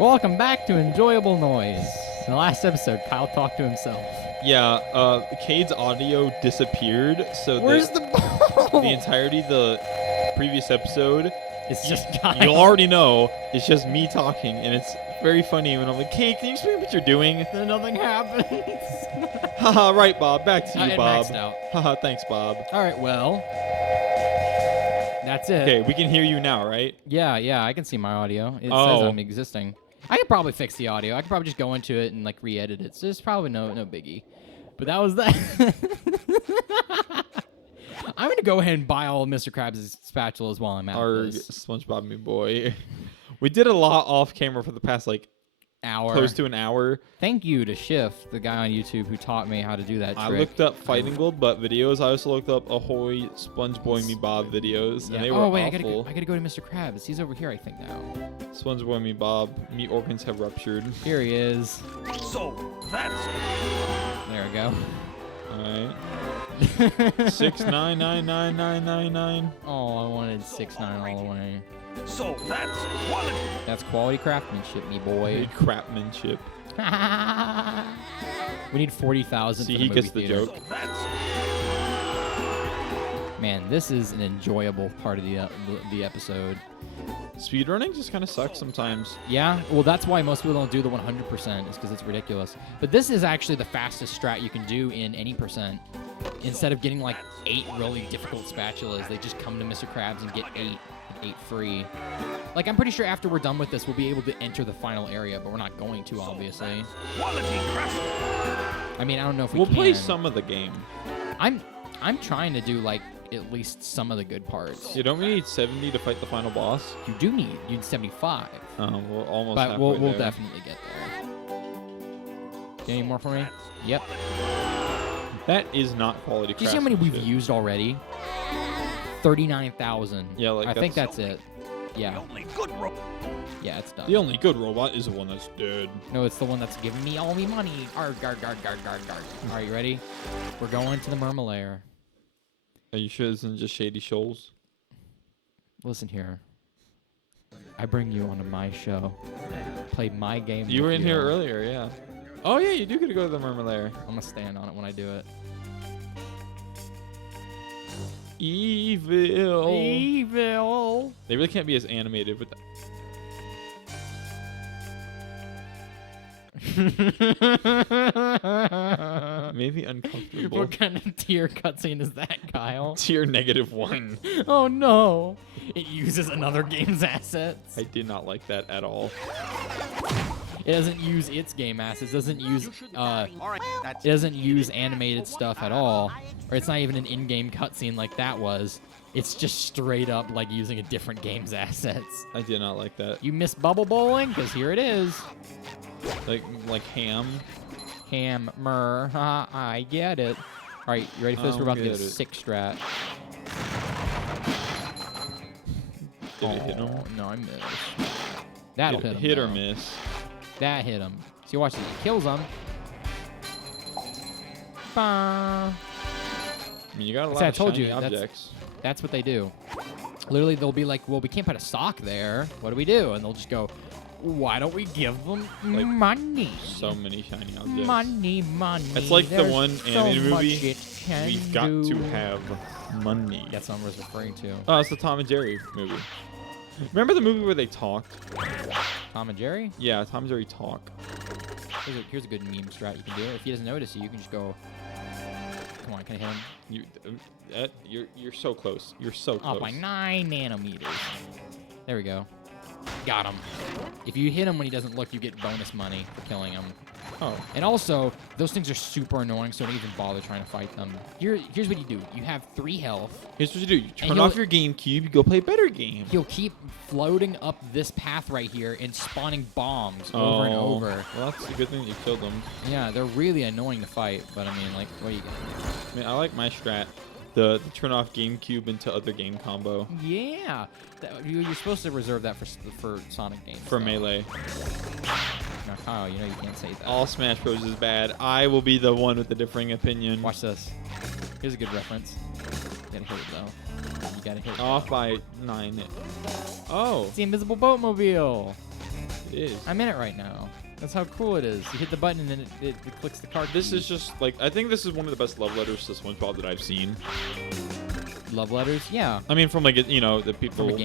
Welcome back to Enjoyable Noise. In the last episode, Kyle talked to himself. Yeah, Cade's audio disappeared, so Where's the ball? the entirety of the previous episode, It's just Kyle. you already know, it's just me talking, and it's very funny when I'm like, Cade, can you explain what you're doing? Then nothing happens. Haha, right, Bob. Back to you, It Bob. maxed out. Haha, thanks, Bob. All right, well, that's it. Okay, we can hear you now, right? Yeah, I can see my audio. It says Oh. I'm existing. I could probably fix the audio. I could probably just go into it and like re-edit it. So it's probably no biggie. But that was that. I'm gonna go ahead and buy all of Mr. Krabs' spatulas while I'm at Our this Spongebob me boy. We did a lot off camera for the past hour. close to an hour. Thank you to Shift, the guy on YouTube who taught me how to do that trick. I looked up Fighting Gold butt videos. I also looked up Ahoy SpongeBob me Bob videos, Yeah. and they were Oh wait, awful. I gotta go to Mr. Krabs. He's over here, I think now. SpongeBob me Bob, meat organs have ruptured. Here he is. So that's There we go. Alright. 6999999. Oh, I wanted 6'9" all the way. so that's quality. That's quality craftsmanship, me boy. Big crapmanship. We need 40,000. See, for he the gets movie the theater. joke. So that's Man, this is an enjoyable part of the episode. Speedrunning just kind of sucks sometimes. Yeah, well, that's why most people don't do the 100%, is because it's ridiculous. But this is actually the fastest strat you can do in any percent. Instead of getting like 8 really difficult spatulas, they just come to Mr. Krabs and get 8 free. Like, I'm pretty sure after we're done with this, we'll be able to enter the final area, but we're not going to, obviously. quality craft. I mean, I don't know if we We'll can. play some of the game. I'm trying to do like at least some of the good parts. You don't need 70 to fight the final boss. You do need 75, We're almost but halfway we'll there. definitely get there. Get any more for me? Yep. That is not quality Do you see how many we've craftsmanship. used already? 39,000. Yeah, like I think that's- that's it. The Yeah, only good yeah, it's done. The only good robot is the one that's dead. No, it's the one that's giving me all me money. Arg, arg, arg, arg, arg, arg. All right, you ready? We're going to the Murmelair. Are you sure this isn't just Shady Shoals? Listen here. I bring you onto my show. Play my game. You with were in here earlier, yeah. Oh yeah, you do get to go to the Murmelair. I'm gonna stand on it when I do it. Evil. Evil. They really can't be as animated with that. Maybe uncomfortable. What kind of tier cutscene is that, Kyle? Tier -1. Oh no! It uses another game's assets. I did not like that at all. It doesn't use its game assets. It doesn't use All right, that's it doesn't use animated stuff at all, or it's not even an in-game cutscene like that was. It's just straight up like using a different game's assets. I did not like that. You miss bubble bowling? Because here it is. Like ham. Hammer. Ha, I get it. All right, you ready for this? We're about to get a get it. 6 strat. Did it hit him? Oh, no, I missed. That'll hit him. Hit or though. miss. That hit him. See, watch this. It kills him. Bah. I mean, you got a lot See, I of told shiny you, that's- objects. That's what they do. Literally, they'll be like, well, we can't put a sock there. What do we do? And they'll just go, why don't we give them Like, money? So many shiny objects. Money. It's like the There's one so animated much movie. it can We've got do. to have money. That's what I was referring to. Oh, it's the Tom and Jerry movie. Remember the movie where they talked? Tom and Jerry? Yeah, Tom and Jerry talk. Here's a good meme strat you can do. If he doesn't notice you, you can just go, come on, can I hit him? You're so close. You're so close. Off by 9 nanometers. There we go. Got him. If you hit him when he doesn't look, you get bonus money for killing him. Oh, And also, those things are super annoying, so don't even bother trying to fight them. Here's what you do. You have 3 health. here's what you do. You turn he'll- off your GameCube. You go play a better game. He'll keep floating up this path right here and spawning bombs over and over. Well, that's a good thing you killed them. Yeah, they're really annoying to fight, but I mean, like, what are you gonna I mean, I like my strat. The turn off GameCube into other game combo do? Yeah. You're supposed to reserve that for Sonic games. for though. Melee. Now, Kyle, you know you can't say that. All Smash Bros is bad. I will be the one with the differing opinion. Watch this. Here's a good reference. You gotta hit it, though. You gotta hit it. Off by 9. Oh. It's the invisible boatmobile. It is. I'm in it right now. That's how cool it is. You hit the button and then it clicks the card. This key. is just like, I think this is one of the best love letters to SpongeBob that I've seen. love letters. Yeah. I mean, from like the people. From a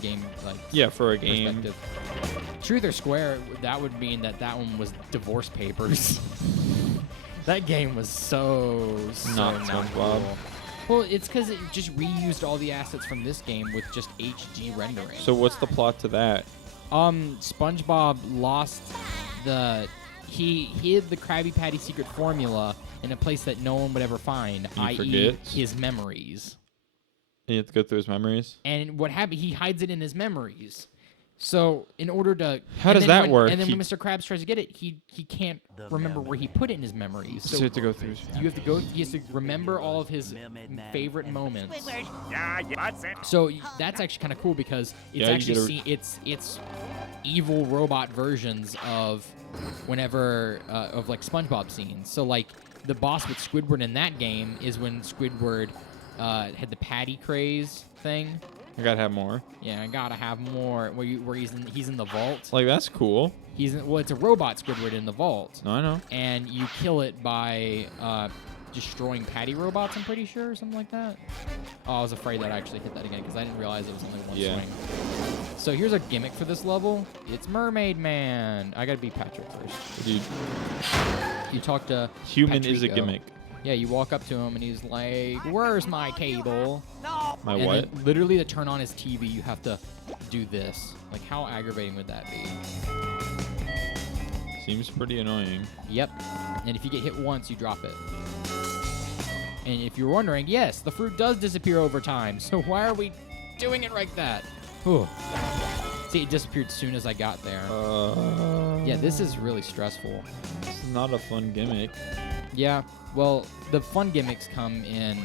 game like. Yeah, for a game. Perspective. Truth or square, that would mean that one was divorce papers. That game was so Not not SpongeBob. cool. Well, it's because it just reused all the assets from this game with just HG rendering. So what's the plot to that? SpongeBob lost he hid the Krabby Patty secret formula in a place that no one would ever find, i.e. forgets? his memories. You have to go through his memories. And what happened? He hides it in his memories. So in order to How does that work? And then when Mr. Krabs tries to get it, he can't remember where he put it in his memories. So you have to go through. He has to remember all of his favorite moments. Yeah, that's it. So that's actually kind of cool because it's Yeah, you actually get it's evil robot versions of whenever of like SpongeBob scenes. So like the boss with Squidward in that game is when Squidward had the patty craze thing. I gotta have more. Yeah, I gotta have more. Where he's in the vault. Like, that's cool. It's a robot Squidward in the vault. No, I know. And you kill it by destroying patty robots, I'm pretty sure, or something like that. Oh, I was afraid that I actually hit that again because I didn't realize it was only one swing. So here's a gimmick for this level. It's Mermaid Man. I gotta beat Patrick first. Dude, You talk to human is a Patrico. gimmick. Yeah, you walk up to him and he's like, "Where's my cable?" My And what? then literally to turn on his TV, you have to do this. Like, how aggravating would that be? Seems pretty annoying. Yep. And if you get hit once, you drop it. And if you're wondering, yes, the fruit does disappear over time. So why are we doing it like that? Whew. See, it disappeared as soon as I got there. Yeah, this is really stressful. This is not a fun gimmick. Yeah, well, the fun gimmicks come in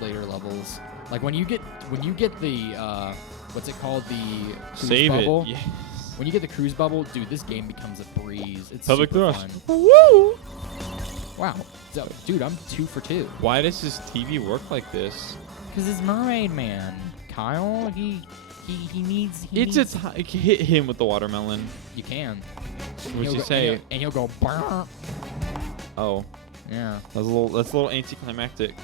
later levels. Like when you get the what's it called, the cruise Save bubble. it. Yes. When you get the cruise bubble, dude, this game becomes a breeze. It's Public super thrust. fun. Woo! Wow, so, dude, I'm 2 for 2. Why does his TV work like this? Cause it's Mermaid Man, Kyle. He needs. Hit him with the watermelon. You can. What'd you say? And he'll go. Burr. Oh, Yeah. that's a little anticlimactic.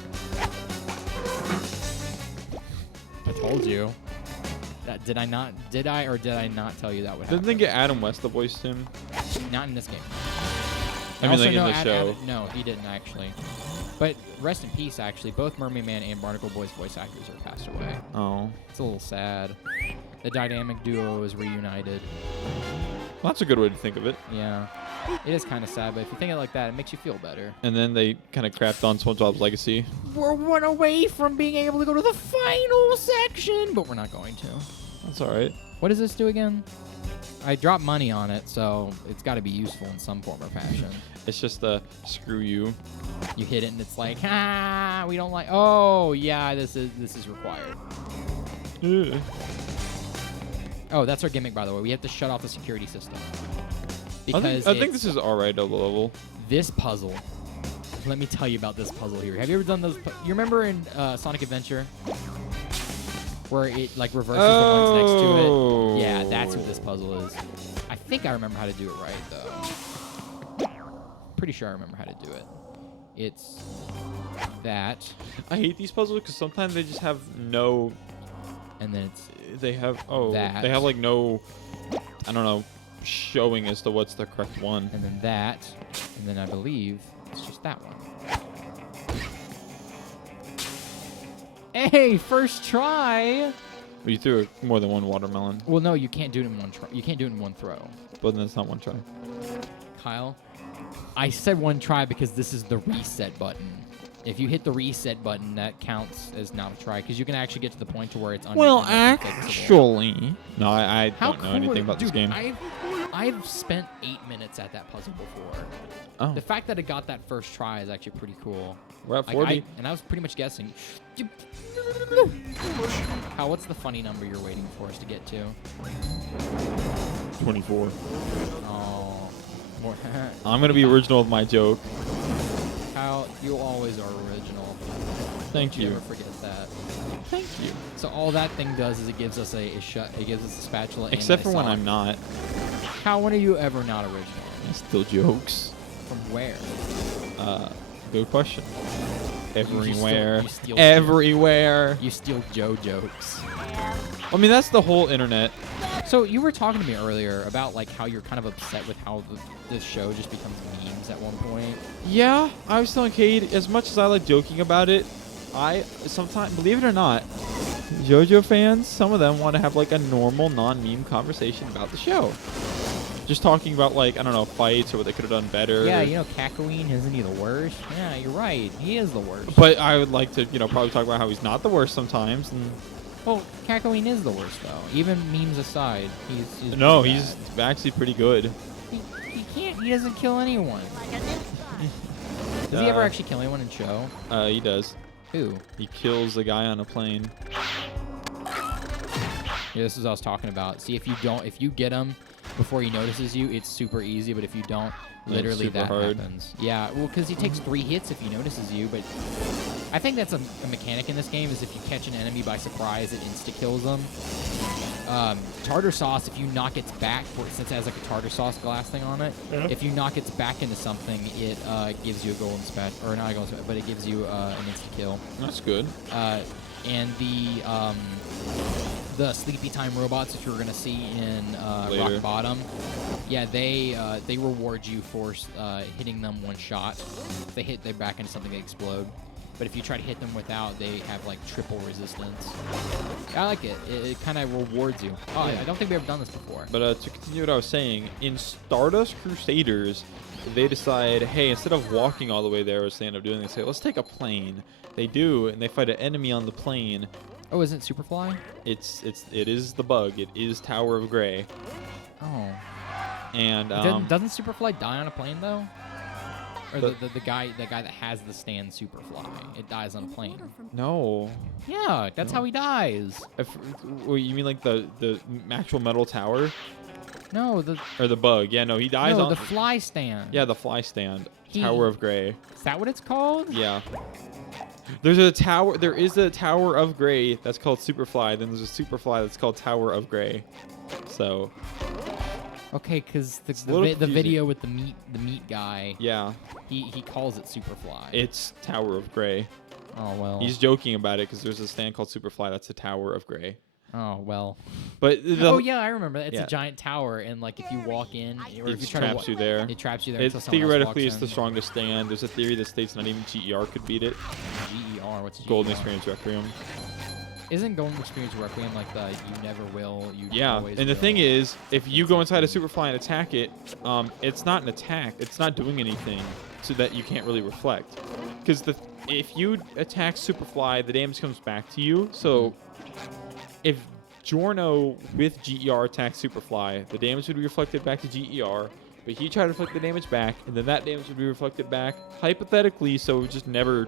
I told you. Did I not tell you that would happen? Didn't they get Adam West to voice him? Not in this game. I mean, Also like in know the show. no, he didn't actually. But rest in peace, actually. Both Mermaid Man and Barnacle Boy's voice actors are passed away. Oh, It's a little sad. The dynamic duo is reunited. well, that's a good way to think of it. Yeah. It is kind of sad, but if you think it like that, it makes you feel better. And then they kind of crapped on SpongeBob's legacy. We're one away from being able to go to the final section, but we're not going to. That's all right. What does this do again? I dropped money on it, so it's got to be useful in some form or fashion. It's just screw you. You hit it and it's like, we don't like. Oh yeah, this is required. Ugh. Oh, that's our gimmick, by the way. We have to shut off the security system I because think this is all right at the level. this puzzle. Let me tell you about this puzzle here. Have you ever done those? You remember in Sonic Adventure where it like reverses the ones next to it? Yeah, that's what this puzzle is. I think I remember how to do it right though. Pretty sure I remember how to do it. It's that, I hate these puzzles because sometimes they just have no. and then it's They have That. They have like no. I don't know. Showing as to what's the correct one. and then that, and then I believe it's just that one. Hey, first try. Well, you threw more than one watermelon, Well, no, you can't do it in one try. You can't do it in one throw. but then it's not one try. Kyle, I said one try because this is the reset button. If you hit the reset button, that counts as not a try because you can actually get to the point to where it's Actually, no, I how don't know cool anything about this dude, game. I've spent 8 minutes at that puzzle before. Oh, The fact that it got that first try is actually pretty cool. we're at Like, 40. and I was pretty much guessing. Kyle, what's the funny number you're waiting for us to get to? 24. Oh, more. I'm gonna be original with my joke. Kyle, you always are original. Thank Don't you you. ever forget that. Thank you. So all that thing does is it gives us a spatula. Except and for a when sock. I'm not. How, when are you ever not original? Still jokes. From where? Good question. Everywhere. you steal Everywhere. You steal Joe jokes. I mean, that's the whole internet. So you were talking to me earlier about like how you're kind of upset with how this show just becomes memes at one point. Yeah, I was telling Cade, as much as I like joking about it, I sometimes, believe it or not, JoJo fans, some of them want to have like a normal, non-meme conversation about the show. Just talking about like, I don't know, fights or what they could have done better. Yeah, you know, Kakooin, isn't he the worst? Yeah, you're right. He is the worst. But I would like to, probably talk about how he's not the worst sometimes. And Well, Kakooin is the worst, though. Even memes aside, he's no, pretty he's bad. actually pretty good. He can't. He doesn't kill anyone. Does he ever actually kill anyone in show? He does. Who? He kills a guy on a plane. Yeah, this is what I was talking about. See, if you get him before he notices you, it's super easy. But if you don't, literally super that hard. happens. Yeah, well, because he takes 3 hits if he notices you. But I think that's a mechanic in this game is if you catch an enemy by surprise, it insta-kills them. Tartar sauce, if you knock its back, since it has like a tartar sauce glass thing on it, if you knock its back into something, it gives you a golden spatch, or not a golden spatch, but it gives you an insta-kill. That's good. And the Sleepy Time robots, which you're gonna see in Rock Bottom, yeah, they reward you for hitting them one shot. If they hit their back into something, they explode. But if you try to hit them without, they have like triple resistance. I like it. It kind of rewards you. Oh, Yeah. I don't think we've ever done this before. But to continue what I was saying, in Stardust Crusaders, they decide, hey, instead of walking all the way there, which they end up doing, they say, let's take a plane. They do, and they fight an enemy on the plane. Oh, isn't it Superfly? It is the bug. It is Tower of Grey. Oh. And Doesn't Superfly die on a plane though? Or the guy that has the stand Superfly, it dies on a plane. no. Yeah, that's how he dies. Well, you mean like the actual metal tower No, or the bug? Yeah, no, he dies on the fly stand. Yeah, the fly stand. He- Tower of Grey. Is that what it's called? Yeah. There's a tower. There is a Tower of Grey that's called Superfly. Then there's a Superfly that's called Tower of Grey. So Okay, because a little the confusing. video with the meat guy, yeah, he calls it Superfly. it's Tower of Grey. Oh well. He's joking about it because there's a stand called Superfly that's a Tower of Grey. Oh well. But Oh yeah, I remember. It's Yeah. a giant tower, and like if you walk in, or if you it try to traps you there. it traps you there. It's until someone else theoretically walks it's the in. strongest stand. There's a theory that states not even GER could beat it. GER. What's GER? Golden Experience Requiem. Isn't Golden Experience Requiem like the you never will, you Yeah, always and the will? thing is, if you go inside a Superfly and attack it, it's not an attack. It's not doing anything, so that you can't really reflect. Because if you attack Superfly, the damage comes back to you. So if Giorno with GER attacks Superfly, the damage would be reflected back to GER. But he tried to reflect the damage back, and then that damage would be reflected back, hypothetically, so it would just never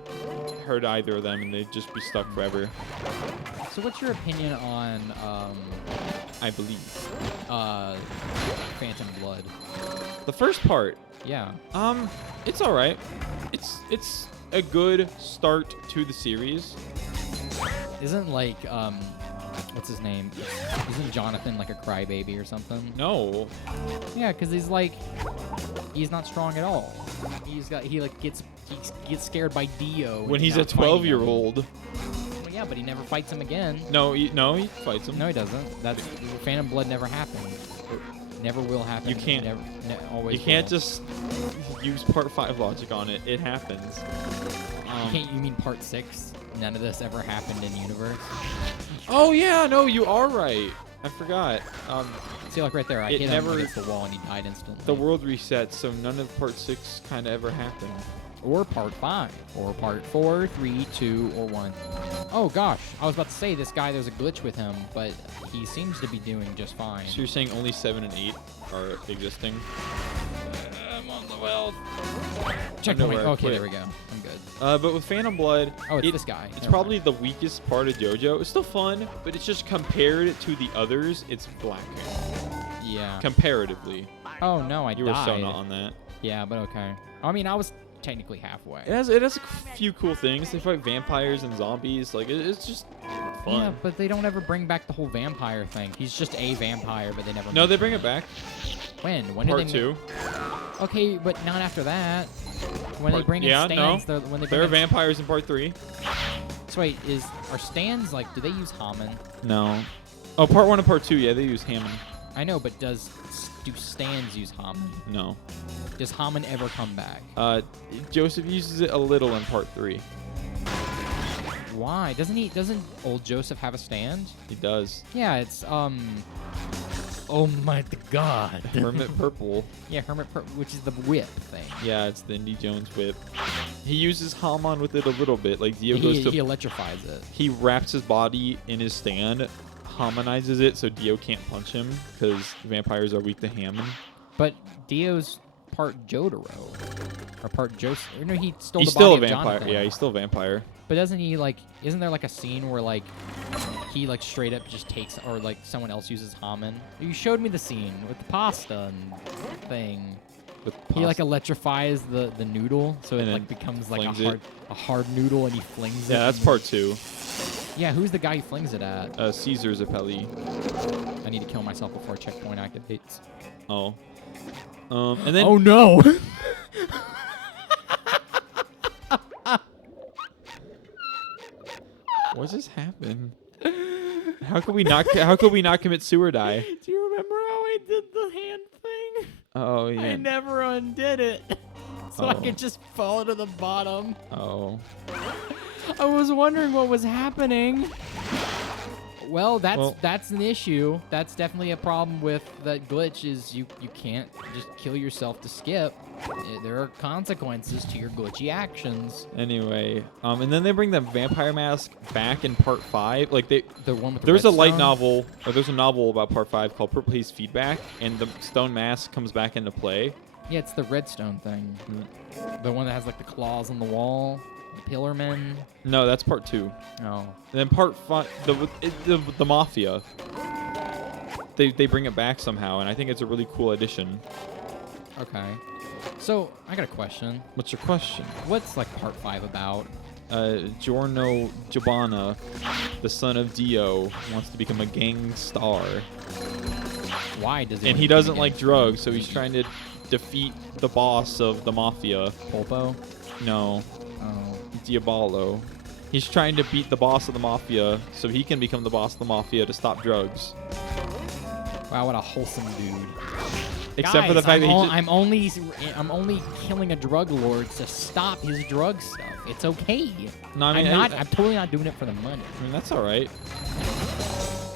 hurt either of them, and they'd just be stuck forever. So what's your opinion on I believe. Phantom Blood? The first part, Yeah. it's all right. It's a good start to the series. Isn't like what's his name? Isn't Jonathan like a crybaby or something? No, Yeah, because he's not strong at all. He gets scared by Dio when he's a not fighting him. 12-year-old. Well, yeah, but he never fights him again. No, he fights him. No, he doesn't. That's Phantom Blood never happened. Never will happen. You can't- Always. You can't will. just use Part 5 logic on it. It happens. You mean Part 6? None of this ever happened in universe. Oh yeah, no, you are right. I forgot. See, like right there, I It hit never- him against the wall and he died instantly. The world resets, so none of Part 6 kind of ever happened. Or Part 5, or Part 4, 3, 2, or 1. Oh gosh, I was about to say this guy, there's a glitch with him, but he seems to be doing just fine. So you're saying only 7 and 8 are existing? I'm on the well. I know Checkpoint. where I Okay, quit. there we go. I'm good. But with Phantom Blood, Oh, it's this guy. It's Never probably the weakest part of JoJo. It's still fun, but it's just compared to the others, it's lacking. mind. Yeah. Comparatively. Oh no, I You died. were so not on that. Yeah, but okay. I mean, I was technically halfway. It has a few cool things. They fight vampires and zombies. Like it's just fun. Yeah, but they don't ever bring back the whole vampire thing. He's just a vampire, but they never. No, mention they bring it it. back. When? When Part did they? 2. Okay, but not after that. When they bring in stands, when they There bring are in, vampires in part 3. So wait, are stands like? Do they use Hammond? No. Oh, part 1 and part 2. Yeah, they use Hammond. I know, but do stands use Hammond? No. Does Hammond ever come back? Joseph uses it a little in part 3. Why? Doesn't old Joseph have a stand? He does. Yeah, it's oh my god. Hermit Purple. Yeah, which is the whip thing. Yeah, it's the Indy Jones whip. He uses Hammond with it a little bit. Like Dio goes to. He electrifies it. He wraps his body in his stand, Hammondizes it so Dio can't punch him because vampires are weak to Hammond. But Dio's part Jotaro. Or part Joseph. No, he stole He's the body still a of vampire. Jonathan. Yeah, he's still a vampire. But doesn't he isn't there like a scene where like he like straight up just takes, or like someone else uses Hammond? You showed me the scene with the pasta and thing. With He like electrifies the noodle so it And like then becomes like flings a hard noodle, and he flings it. Yeah, that's and- part 2. Yeah, who's the guy he flings it at? Caesar Zappelli. I need to kill myself before checkpoint activates. Oh. And then. Oh no! What just happened? How could we not commit sewer die? Do you remember how I did the hand thing? Oh yeah. I never undid it. So I Oh. could just fall to the bottom. Oh. I was wondering what was happening. Well, that's an issue. That's definitely a problem with that glitch. Is you can't just kill yourself to skip. There are consequences to your glitchy actions. Anyway, and then they bring the vampire mask back in part 5. Like The one with the there's a light redstone? novel, or there's a novel about part 5 called Purple Haze Feedback, and the stone mask comes back into play. Yeah, it's the redstone thing. The one that has like the claws on the wall, the pillar men. No, that's part 2. Oh. And then part 5, the mafia. They bring it back somehow, and I think it's a really cool addition. Okay. So I got a question. What's your question? What's like part 5 about? Giorno Giovanna, the son of Dio, wants to become a gang star. Why does he? And want he to doesn't become a like gangster? drugs, so he's trying to defeat the boss of the mafia. Polpo. No, Oh. Diabolo. He's trying to beat the boss of the mafia so he can become the boss of the mafia to stop drugs. Wow, what a wholesome dude. Except for the Guys, fact that I'm only killing a drug lord to stop his drug stuff. It's okay. No, I mean, I'm totally not doing it for the money. I mean, that's all right.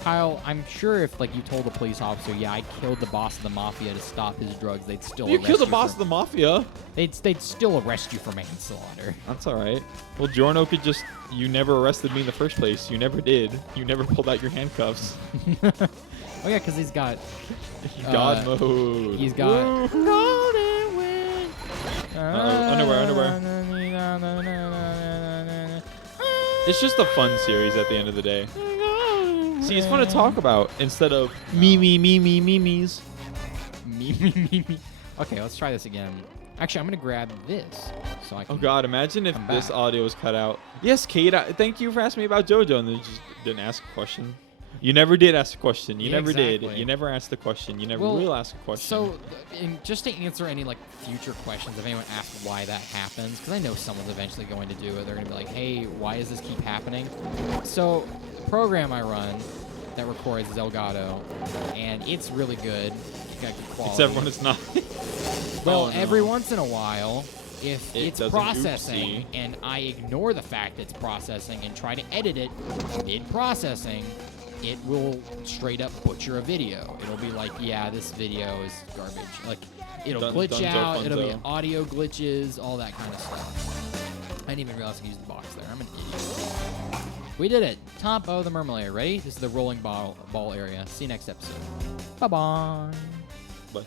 Kyle, I'm sure if like you told a police officer, yeah, I killed the boss of the mafia to stop his drugs, they'd still You arrest killed the you boss for- of the mafia. They'd still arrest you for manslaughter. That's all right. Well, Giorno could just. You never arrested me in the first place. You never did. You never pulled out your handcuffs. Oh yeah, because he's got God mode. he's got golden wind. Underwear. It's just a fun series at the end of the day. See, it's fun to talk about instead of me's. Me. Okay, let's try this again. Actually, I'm gonna grab this so I can. Oh God! Imagine if Come this back. audio was cut out. Yes, Kate. Thank you for asking me about JoJo, and then you just didn't ask a question. You never did ask a question. You Yeah, never did. exactly. You never asked a question. You never Well, will ask a question. So, just to answer any like future questions, if anyone asks why that happens, because I know someone's eventually going to do it, they're gonna be like, "Hey, why does this keep happening?" So, the program I run that records is Elgato, and it's really good. It's got good quality. except when it's not. Well, Oh, no. every once in a while, if It it's doesn't processing oopsie. and I ignore the fact it's processing and try to edit it mid-processing, it will straight up butcher a video. It'll be like, yeah, this video is garbage. Like, it'll glitch Dunzo out. It'll be funzo. audio glitches, all that kind of stuff. I didn't even realize I used the box there. I'm an idiot. We did it. Top of the Mermalair. Ready? This is the rolling ball area. See you next episode. Bye-bye. But